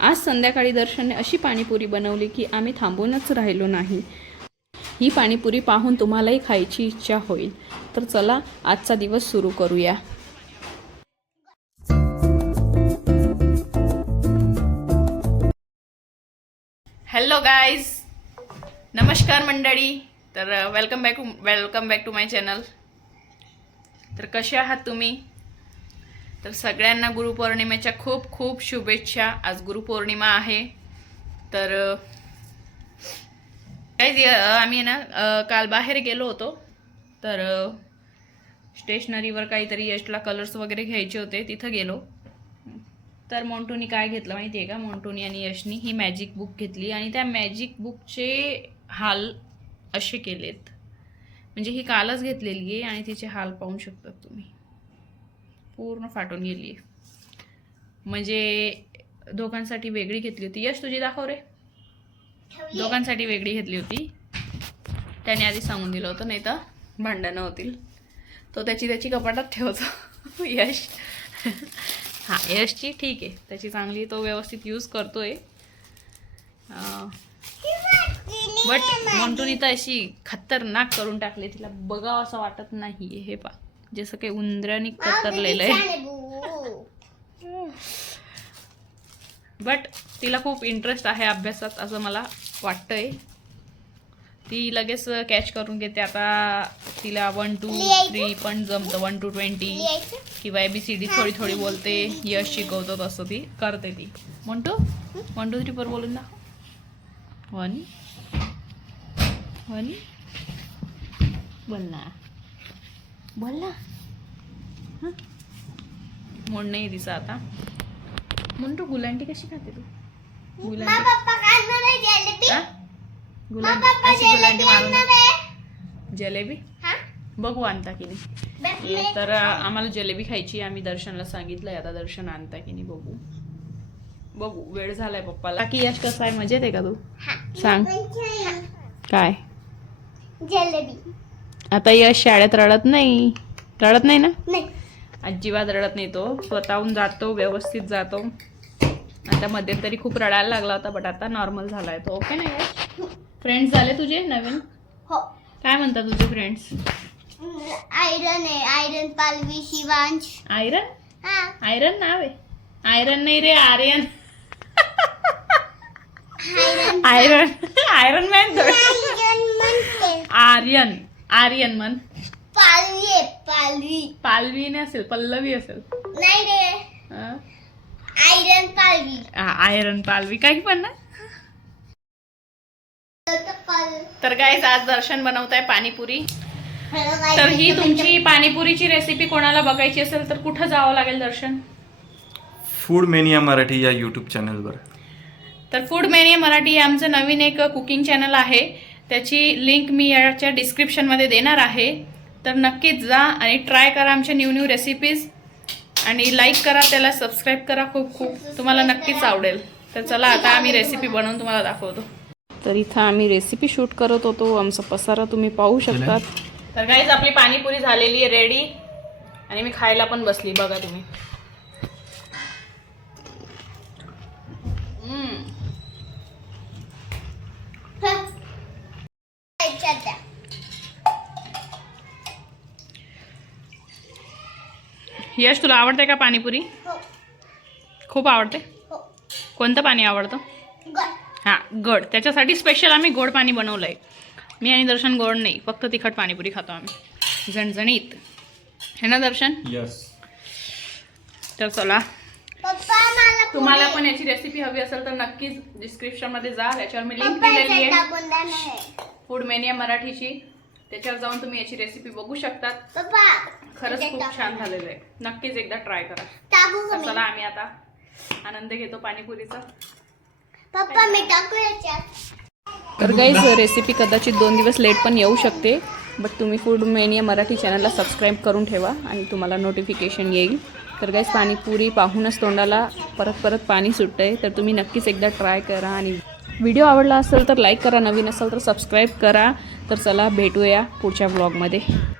आज संध्याकाळी दर्शनने अशी पाणीपुरी बनवली की आम्ही थांबूनच राहिलो नाही. ही पाणीपुरी पाहून तुम्हालाही खायची इच्छा होईल. तर चला आजचा दिवस सुरू करूया. हॅलो गाईज, नमस्कार मंडळी. तर welcome back to my channel. तर कसे आहात तुम्ही? तर सगळ्यांना गुरुपौर्णिमेच्या खूप खूप शुभेच्छा. आज गुरुपौर्णिमा आहे. तर आम्ही ना काल बाहेर गेलो होतो. तर स्टेशनरीवर काहीतरी यशला कलर्स वगैरे घ्यायचे होते, तिथं गेलो. तर मोंटूनी काय घेतलं माहिती आहे का? मोंटूनी आणि यशनी ही मॅजिक बुक घेतली आणि त्या मॅजिक बुकचे हाल असे केलेत. म्हणजे ही कालच घेतलेली आहे आणि तिचे हाल पाहू शकतात तुम्ही. पूर्ण फाटून गेली आहे. म्हणजे दोघांसाठी वेगळी घेतली होती. यश तुझी दाखव रे. दोघांसाठी वेगळी घेतली होती. त्याने आधी सांगून दिलं होतं, नाही तर भांडणं होतील. तो त्याची कपाटात ठेवतो यश. हां, यशची ठीक आहे, त्याची चांगली, तो व्यवस्थित यूज करतोय. बट मोंटूनी तर अशी खतरनाक करून टाकली, तिला बघावं असं वाटत नाही. हे पा, जसं काही उंदराने कतरलेलं आहे. बट तिला खूप इंटरेस्ट आहे अभ्यासात असं मला वाटतंय. ती लगेच कॅच करून घेते. आता तिला 1 2 3 पण जमतं. 1 to 20 किंवा ABCD थोडी थोडी बोलते. यश शिकवतो तसं ती करते. ती मोंटू 1 2 3 4 बोलून ना. 1 1 बोल ना. हां, मोड नाही दिसा आता. मोंटू गुलांटी कशी खाते तू? गुलांटी गुलांटी मारून जलेबी बघू आणता की नाही. तर आम्हाला जलेबी खायची. आम्ही दर्शनला सांगितलंय, आता दर्शन आणता की नाही बघू. वेळ झालाय पप्पाला. की यश कसं आहे, मजेत आहे का तू? सांग काय. जलेबी. आता यश शाळेत रडत नाही ना? अजिबात रडत नाही. तो स्वतःहून जातो, व्यवस्थित जातो. आता मध्यंतरी खूप रडायला लागला होता, बट आता नॉर्मल झालाय तो. ओके ना यश? फ्रेंड्स झाले तुझे नवीन? हो. काय म्हणतात तुझे फ्रेंड्स? आयरन आहे. आयरन, पालवी, शिवांश. आयरन नाव आहे. आयरन नाही रे, आर्यन. Iron man. आर्यन म्हण. पालवी नाही असेल, पल्लवी असेल. नाही रे, आयरन पालवी काही पण ना. तर गाईज, आज दर्शन बनवत आहे पाणीपुरी. तर ही तुमची पाणीपुरीची रेसिपी कोणाला बघायची असेल तर कुठं जावं लागेल दर्शन? फूड मेनिया मराठी या यूट्यूब चॅनलवर. तर फूड मेनिया मराठी हे आमचं नवीन एक कुकिंग चॅनल आहे. त्याची लिंक मी याच्या डिस्क्रिप्शनमध्ये देणार आहे. तर नक्कीच जा आणि ट्राय करा आमच्या न्यू रेसिपीज. आणि लाईक करा, त्याला सबस्क्राईब करा. खूप तुम्हाला नक्कीच आवडेल. तर चला आता आम्ही रेसिपी बनवून तुम्हाला दाखवतो. तर इथं आम्ही रेसिपी शूट करत होतो. आमचा पसारा तुम्ही पाहू शकतात. तर गाईज, आपली पाणीपुरी झालेली आहे रेडी आणि मी खायला पण बसली. बघा तुम्ही. यश, तुला आवडते का पाणीपुरी? खूप आवडते. कोणतं पाणी आवडतं? हां, गोड. त्याच्यासाठी स्पेशल आम्ही गोड पाणी बनवलं आहे. मी आणि दर्शन गोड नाही, फक्त तिखट पाणीपुरी खातो आम्ही, झणझणीत. है ना दर्शन? यस. तर चला, तुम्हाला पण याची रेसिपी हवी असेल तर नक्कीच डिस्क्रिप्शनमध्ये जा. त्याच्यावर मी लिंक दिलेली आहे फूड मेनिया मराठीची. त्याच्यावर जाऊन तुम्ही याची रेसिपी बघू शकतात. खरंच खूप छान झालेलं आहे. नक्कीच एकदा ट्राय करा. तर चला, आम्ही आता आनंद घेतो पाणीपुरीचा. तर गाईज, रेसिपी कदाचित 2 दिवस लेट पण येऊ शकते. बट तुम्ही फूड मेनिया मराठी चॅनलला सबस्क्राईब करून ठेवा आणि तुम्हाला नोटिफिकेशन येईल. तर गाईज, पाणीपुरी पाहूनच तोंडाला परत पाणी सुटतंय. तर तुम्ही नक्कीच एकदा ट्राय करा. आणि व्हिडिओ आवडला असेल तर लाईक करा, नवीन असेल तर सबस्क्राईब करा. तर चला, भेटूया पुढच्या ब्लॉगमध्ये.